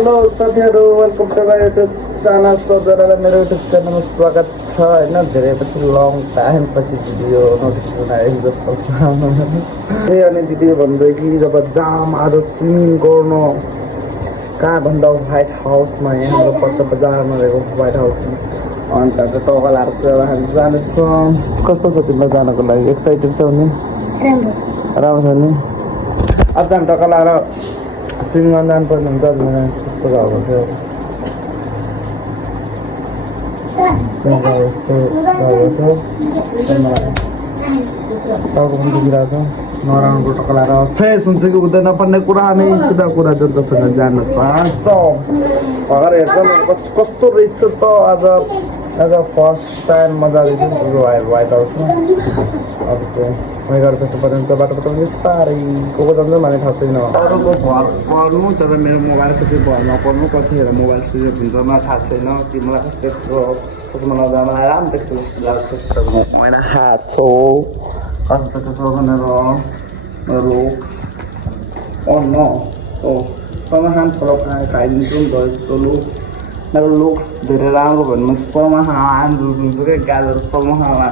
Hello साथीहरू welcome to my YouTube channel. सबैजनालाई मेरो युट्युब च्यानलमा स्वागत छ होइन। धेरै पछि लङ टाइम पछि भिडियो नोटिफिकेसन आएको अनि दिदीले भन्दै कि जब जाम आज स्विमिङ गर्नु कहाँ भन्दा व्हाइट हाउसमा यहाँ पर्छ बजारमा रहेको व्हाइट हाउसमा। अन्त चाहिँ टकलाहरू चाहिँ हामी जानेछौँ। कस्तो छ तिमीलाई जानको लागि? एक्साइटेड छौ नि? राम्रो छ नि? अब हामी टकलाएर स्विमिङ गर्न जानुपर्ने हुन्छ। कस्तो भएको छ टाउको पनि दुखिरहेको छ। नराम्रो टकलाएर फ्रेस हुन्छ कि हुँदैन पर्ने कुरा नै सिधा कुरा जनतासँग जान चाहन्छौँ। अगाडि हेर्छ कस्तो रहेछ त। आज फर्स्ट टाइम म जाँदैछु व्हाइट हाउसमा। अब चाहिँ मैगाएर भेट्नु पर्ने हुन्छ बाटोबाट पनि यस्तारै को जान्छ भने थाहा छैन। अरूको भर पर्नु तर मेरो मोबाइल कति भर नपर्नु कतिखेर मोबाइल स्विच हुन्छ म थाहा छैन कि मलाई कस्तो कसमा नजान राम्रो देख्छु जस्तो लाग्छ। मैले हार्छु कस्तो छ भनेर लुक्स न समाहान थोरै खाइदिन्छु नि त। लुक्स मेरो लुक्स धेरै राम्रो भन्नु म समाहान जुन्छु क्या गाजर समाहानमा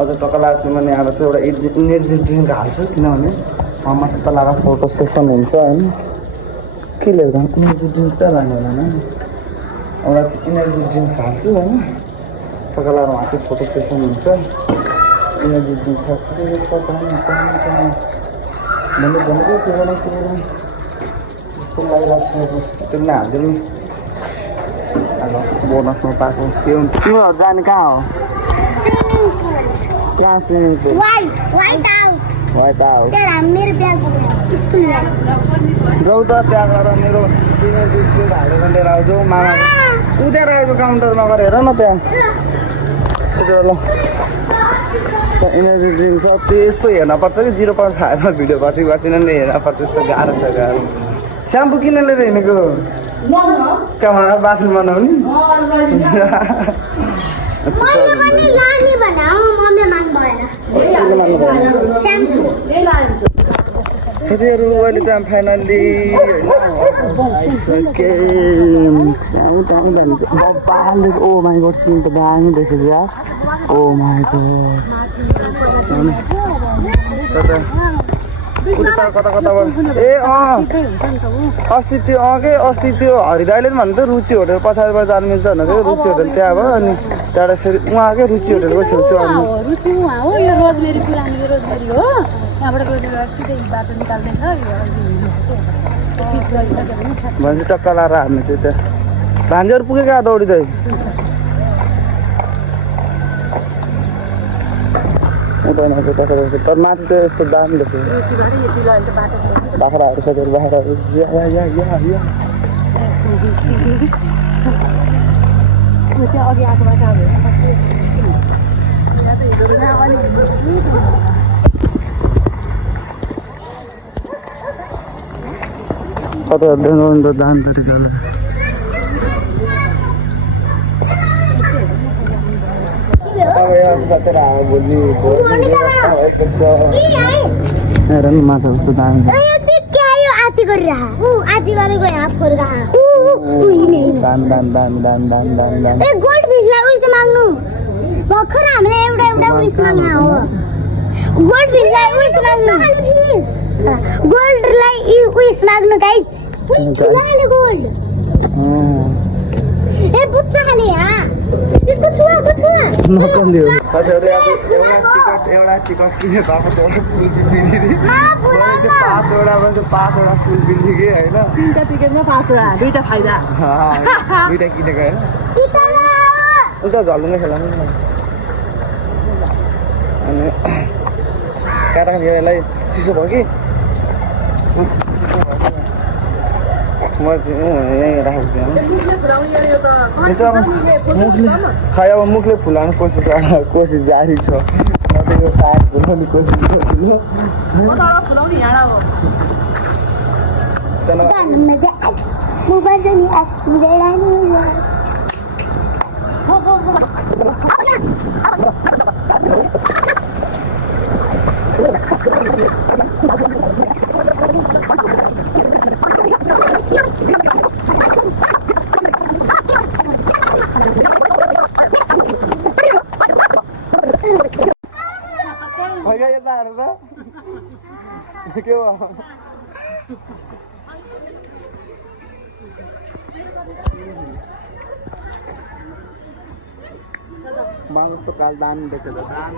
अझ टक्का चाहिँ मैले अब चाहिँ एउटा इनर्जी ड्रिङ्क हाल्छु किनभने मस्त लगाएर फोटो सेसन हुन्छ होइन। के लिएर इनर्जी ड्रिङ्क त लानु होला एउटा चाहिँ इनर्जी ड्रिङ्क्स हाल्छु होइन। टक्का लगाएर उहाँ चाहिँ फोटो सेसन हुन्छ। इनर्जी ड्रिङ्क जस्तो लागिरहेको छ। त्यो पनि हालिदिनु नि अब बोनसमा पाएको के हुन्छ। तिमीहरू जाने कहाँ हो? कहाँ स्विमिङ पुल? व्हाइट हाउस जाऊ त त्यहाँ गएर मेरो इनर्जी ड्रिङ्क हालेर लिएर आउँछु मामा कुदेर आउँछु काउन्टरमा गएर हेर न त्यहाँ छिटो ल। इनर्जी ड्रिङ्क छ त्यस्तो हेर्न पर्छ कि 0% खाएर भिडियो पछि नै हेर्न पर्छ। यस्तो गाह्रो छ गाह्रो। स्याम्पू किन लिएर हिँडेको? कहाँ बाथरुम बनाउने? साथीहरू अहिले चाहिँ फाइनल्ली होइन ओ माई गड सिन त दामी देखेछ यार। ओ माई गड कता ए अस्ति त्यो हरिदाईले पनि भन्नु त रुचि होटेल पछाडिबाट जानु मिल्छ भनेर रुचि होटेल त्यहाँ भयो। अनि त्यहाँबाट फेरि उहाँकै रुचि होटेलको छेउछेउ भनेपछि टक्का लाएर हार्ने चाहिँ त्यहाँ भान्जीहरू पुगेको कहाँ दौडिँदै? तर माथि त यस्तो दामी देख्यो बाख्राहरू साथीहरू बाख्राहरू साथीहरू दामी तरिकाले हेर नि माछा कस्तो दामी छ। एउटा टिकट किने भएको थियो पाँचवटा फुल किन्थ्यो कि होइन। 3टा टिकटमा 5वटा 2टा फाइदा 2टा किनेको होइन। उता झल्नु खेलाउनु अनि काँटा यसलाई चिसो भयो कि म यहीँ राखेको थिएँ। खै अब मुखले फुलाउने कोसिस जारी छ। म चाहिँ यो पाक फुलाउने कोसिस गर्छु। के भयो माग तो काल दाम देखेको दाम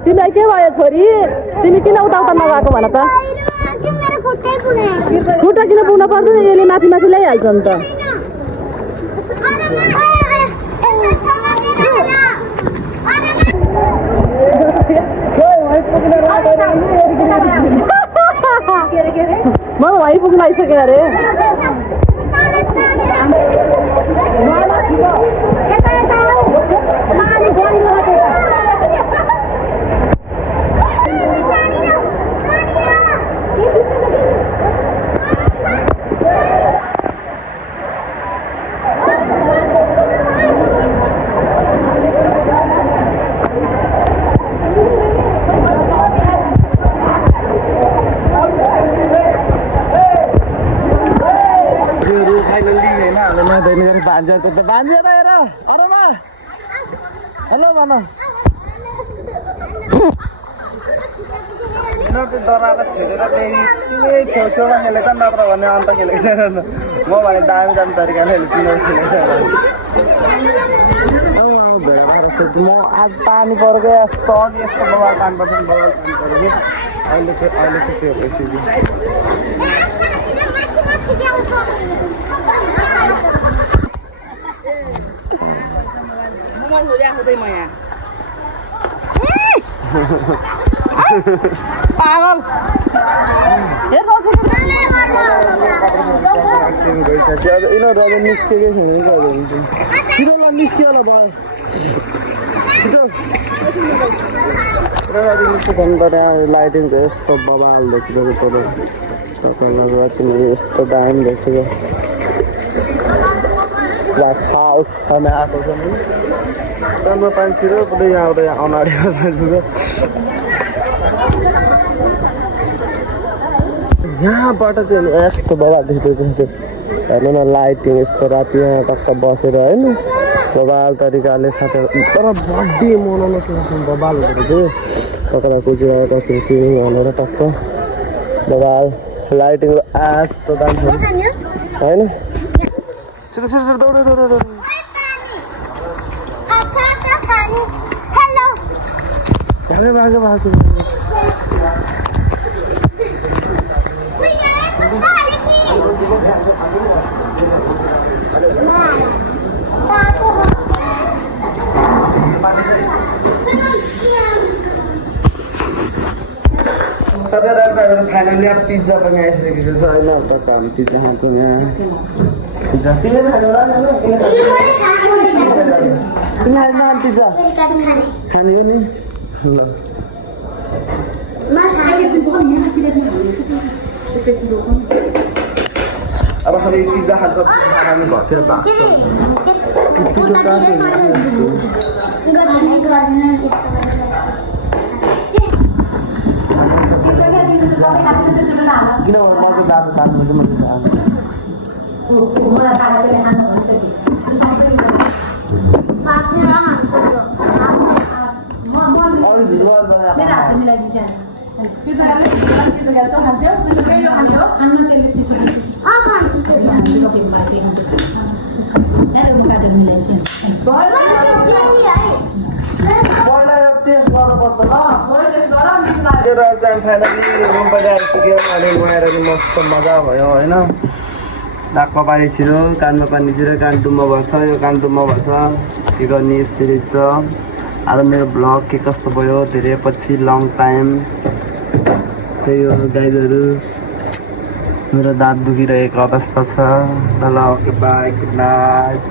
तिमीलाई के भयो छोरी तिमी किन उता उता नगएको भन त खुट्टा किन पुग्न पर्दैन यसले माथि माथि ल्याइहाल्छ नि त म भाइ पुग्न आइसक्यो अरे भान्जा त भान्जा त हेर अरेमा हेलो भन डराएर छेडेर छेउछेउमा खेलेको नत्र भने अन्त खेलेको छैन म भने दामी दामी तरिकाले म आज पानी परेको यस्तो अघि यस्तो बवाल पानी पर्छ बवाल पानी पऱ्यो अहिले चाहिँ त्यो भइसक्यो पागल यिनीहरू अब निस्केकै छैन छिटो ल निस्कियो ल भयो छिटो लाइटिङको यस्तो बवाल देखिरहेको तर तिमीले यस्तो दाम देखेको पुरा खास खाना आएको छ नि राम्रो पानी छिरो पुरै यहाँ अगाडि यहाँबाट त्यो यस्तो बवाल देखिरहेको छ हेर्नु न लाइटिङ यस्तो राति यहाँ टक्क बसेर होइन बवाल तरिकाले साथै तर बर्थडे मनाउनु सक्छ बवाल भनेर चाहिँ टक्क कुचिरहेको कति सिरिङ भनेर टक्क बवाल लाइटिङ यस्तो दाम छ होइन छिटो छिटो दौड भाग्यो भाग्यो फाइनली अब पिज्जा पनि आइसकेको छ होइन एउटा काम पिज्जा खान्छौँ यहाँ पिज्जा तिमीले खानु होला तिमी खाने पिज्जा खाने हो नि ल अब खालि पिज्जा खान्छ खाने घरतिर भएको किनभने म चाहिँ दाजु तान्नु मस्त मजा भयो होइन नाकमा पानी छिरो कानमा पानी छिरो कान डुम्बा भन्छ यो कान डुम्बा भन्छ के गर्ने यस्तै रहेछ आज मेरो ब्लग के कस्तो भयो धेरै पछि लङ टाइम। त्यही हो गाइजहरू, मेरो दाँत दुखिरहेको अवस्था छ। ल ओके बाई, गुड नाइट।